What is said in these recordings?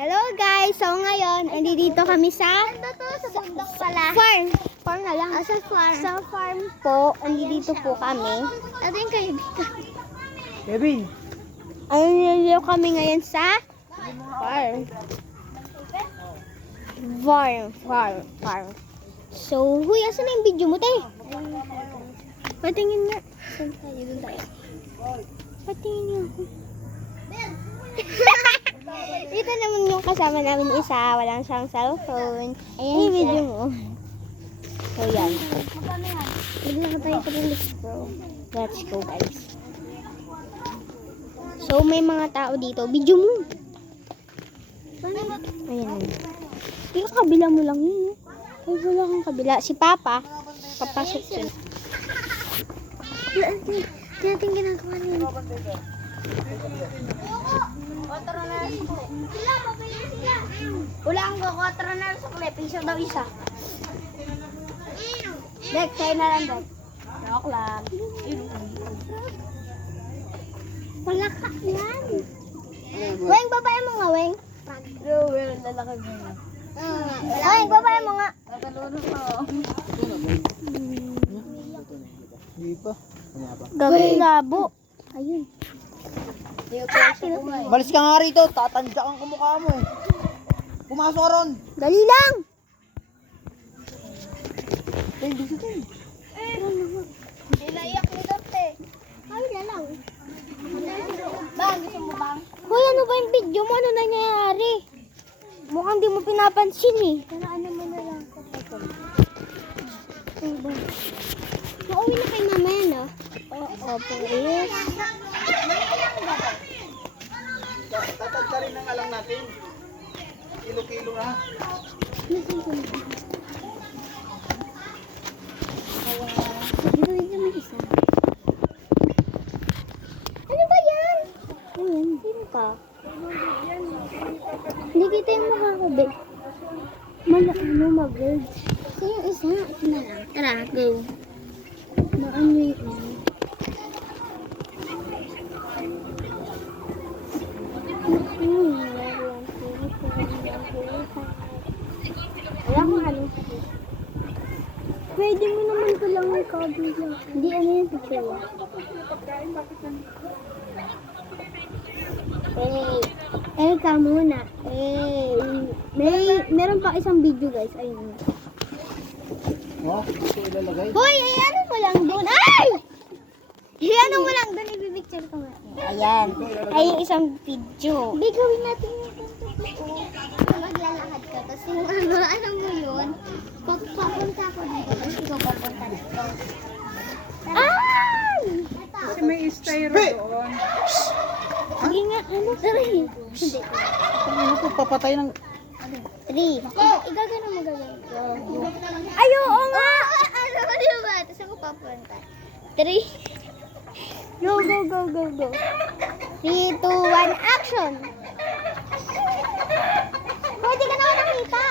Hello guys! So ngayon, dito kami sa farm. Farm na lang. Sa farm. Sa farm po, dito po kami. Ano yung kaibigan? Kevin. Dito kami ngayon sa farm. Farm. So, huy, asan na yung video mo, tayo? Patingin nga. Saan tayo? Doon tayo. Patingin nga ako. Dito naman yung kasama namin isa. Walang siyang cellphone. Ayan yung video mo. So, yan. Bigla ka tayo sa release, bro. Let's go, guys. So, may mga tao dito. Video mo. Ayan. Yung kabila mo lang yun. Ay, wala kang kabila. Si Papa, papasok siya. Kaya natin ginagawa niya. Wala ang gokotro na sa klip. Isa daw isa. Dek, kayo na lang, Dek. Joke lang. Wala ka yan. Weng, babae mo nga, Weng. Well, lalaki mo na. Weng, babae mo nga. Tatalunod mo. Hindi pa. Gawin labo. Ayun. Malis ka nga rito. Tatandya kang kumukha mo eh. Pumasok ka ron. Dali lang. Eh, dito tayo. Hindi naiyak ni Dante. Ay, na lang. Bang, gusto mo bang? Hoy, ano ba yung video mo? Ano nangyayari? Mukhang di mo pinapansin eh. Pero ano mo na lang. Mauwi na kay mama yan ah. Oo, please. Tatandya rin ang alang natin. Kilo-kilo na. Dito may isa. Ano ba yan? Ano yan? Sino ka? Hindi kita yung makakabi. Mag-girl. Ito yung isa. Ito na lang. Tara, go. Maano yun? Wala kong ano. Pwede mo naman ko lang yung kabila. Hindi, ano yung picture mo? Ka muna. Meron pa isang video guys. Ayun. Oh, ito ilalagay. Hoy, ano mo lang doon. Ay! Ano mo lang doon. Ibibicture ko nga. Ayan. Ay, yung isang video. Bigawin natin yung maglalakad ka. Tapos yung ano mo yun, papunta ko dito. Tapos ikaw papunta dito. Ay! Kasi may styro doon. Hindi nga, ano? Three. Hindi. Ano po, papatay ng... Three. Igagano mo gagawin. Ay, oo nga! Ano ba diba? Tapos ako papunta. Three. Go. 3, 2, 1, action! Pwede ka naman nakita.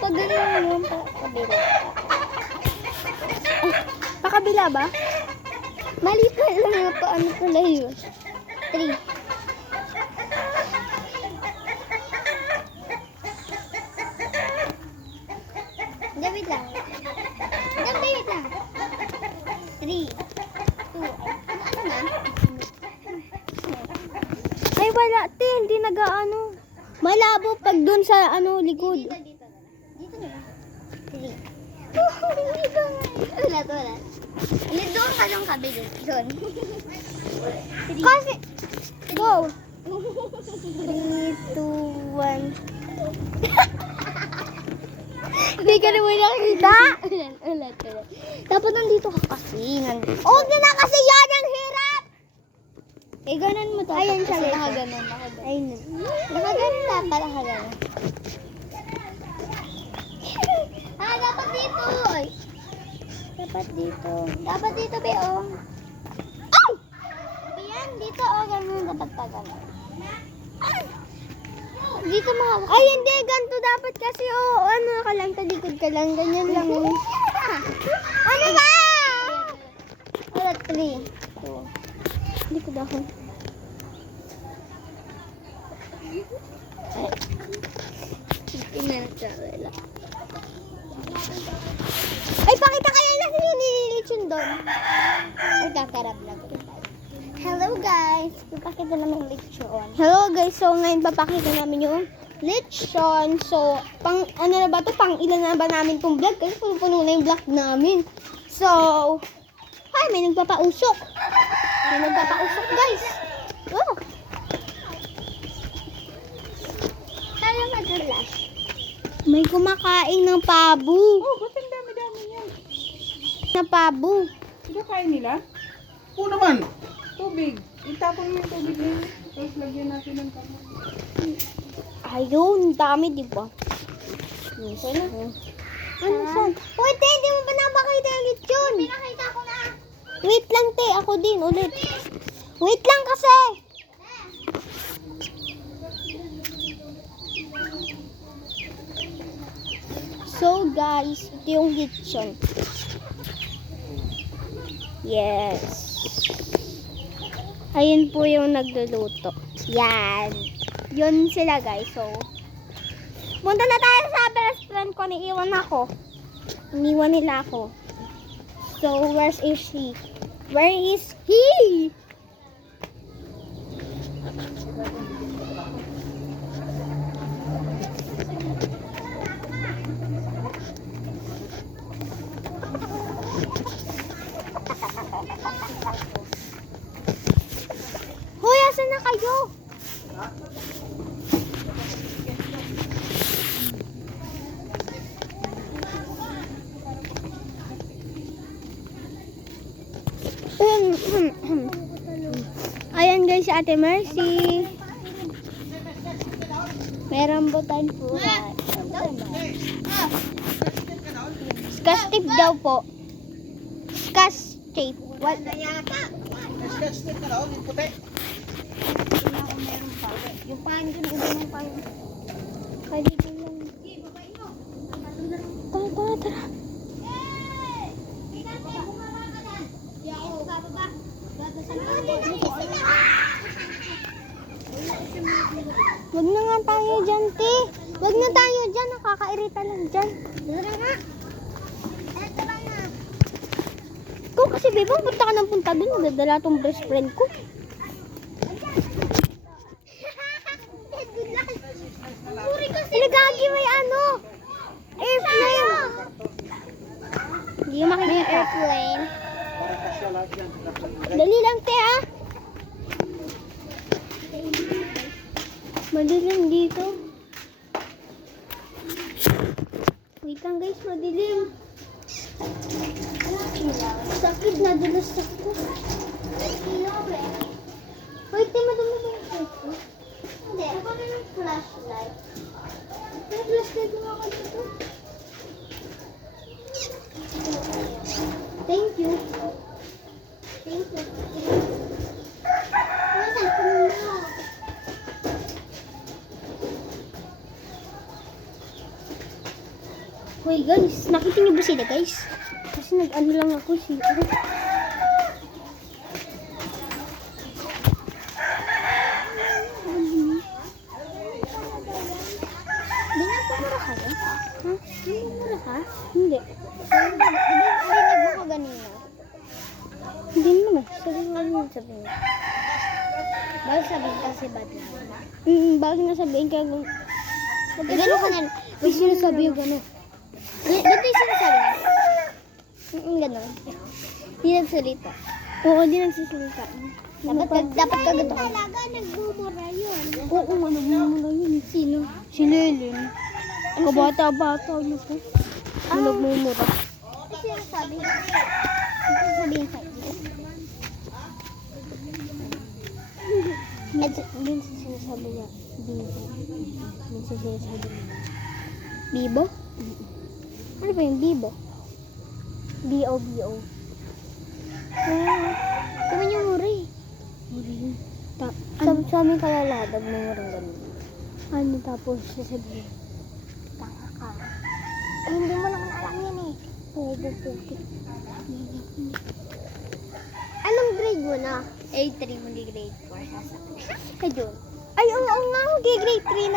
Pag gano'n mo yun, pakabila. Pakabila ba? Mali pa lang nga pa. Ano pala yun? 3. Wait lang. 3. 2. Ano na? Ay, wala. Hindi nag-ano. Malabo pag dun sa likod. Dito na. 3. Wala. Doon ka lang kabili. Doon. Kasi, go. 3, 2, 1. Hindi ka naman nakita. Ulat. Dapat nandito ka kasi. Huwag na kasi yan ang hirap. Ganon mo to. Ayan siya. Nakaganon. Ayun. Nakaganon na. Para nakaganon. Dapat dito. Dapat dito, be, oh. Ay! Ayan, dito, oh. Ganun. Dapat pa ganun. Dito mahawak. Ay, hindi. Ganito dapat kasi, oh. Ano ka lang, talikod ka lang. Ganyan lang, oh. Ano ba? Wala, 3. 2. Hindi ko dahon. Ay, pakita kayo lang yung nililitsyon doon. Ay, kakarap na ko. Hello guys, papakita namin yung lechon. Hello guys, so ngayon papakita namin yung lechon. So, pang ano na ba to? Pang ilan na ba namin tong vlog? Kasi puno na yung vlog namin. So, ay, may nagpapausok. May nagpapausok guys. Oh. Kaya madalas. May kumakain ng pabo. Oh, ba't ang dami-dami yan? Na pabo. Kinakain nila? Oo naman. Tubig. Itapon mo yung tubig na yun. Tapos lagyan natin ng kamay. Ayun, dami, di ba? Ano saan? Wait, te, hindi mo ba napakita yung lechon? Pinakita ko na. Wait lang, te. Ako din, ulit. Wait lang kasi. So, guys, ito yung lechon. Yes. Ayun po yung nagluluto. Yan. Yun sila guys. So, punta na tayo sa best friend ko. Niiwan ako. Iniwan nila ako. So, where is he? Where is he? Hoy, asan na kayo? Ayan guys, si Ate Mercy. May rambutan po. Scotch tape daw po. Scotch tape. What? Sketch tape na daw, yung puti. Yung pan dun, yung pan. Kaya dito lang. Tara, tara, tara. Wag na nga tayo dyan, te. Wag na tayo dyan, nakakairita lang dyan. Tara nga. Tara nga. Ikaw kasi, beba, punta ka ng punta dun. Nadadala tong best friend ko. Pinagagi may ano? Airplane. Hindi mo makikita airplane. Para kasya lahat yan. Dali lang, te, ha? Madilim dito. Wait lang, guys. Madilim. Sakit na dulas ako. Wait, te, madumi ba yung photo? Hindi. Ako na ng flashlight. May flashlight mo ako dito. Thank you. Thank you. Nasaan ko na? Hoy guys, nakita niyo ba sila guys? Kasi nag-ano lang ako siya. Binapamura ka ba? Ha? Binapamura ka? Hindi. Narinig mo ka ganina? Hindi naman. Sabihin mo naman sabihin. Bakit sabihin kasi bad lang? Bakit na sabihin ka kung... Gano'n ka na. May sinasabi yung gano'n. Dito yung sinasabi niya. Gano'n. Hindi nagsalita. Oo, hindi nagsasalita. Dapat ka ganito. Talaga nagmumura yun. Oo, nagmumura yun. Sino? Si Lelin. Kabata-bata niyo po. Nagmumura. Ano sinasabi? Ano sabihin sa iyo? Minsan sinasabi niya. Bibo. Minsan sinasabi niya. Bibo? Ano ba yung bibo? B-O-B-O. Naman yung muri. Muri yun. Sa amin kaya lahat, nagmumurang ganun. Ano tapos sasabihin? Tanga ka. Hindi mo naman alam yan eh. Pwede, pwede. Anong grade mo na? A3 mo, di grade 4. Sasabihin. Ka dun. Ay, oo nga, mag-grade 3 na.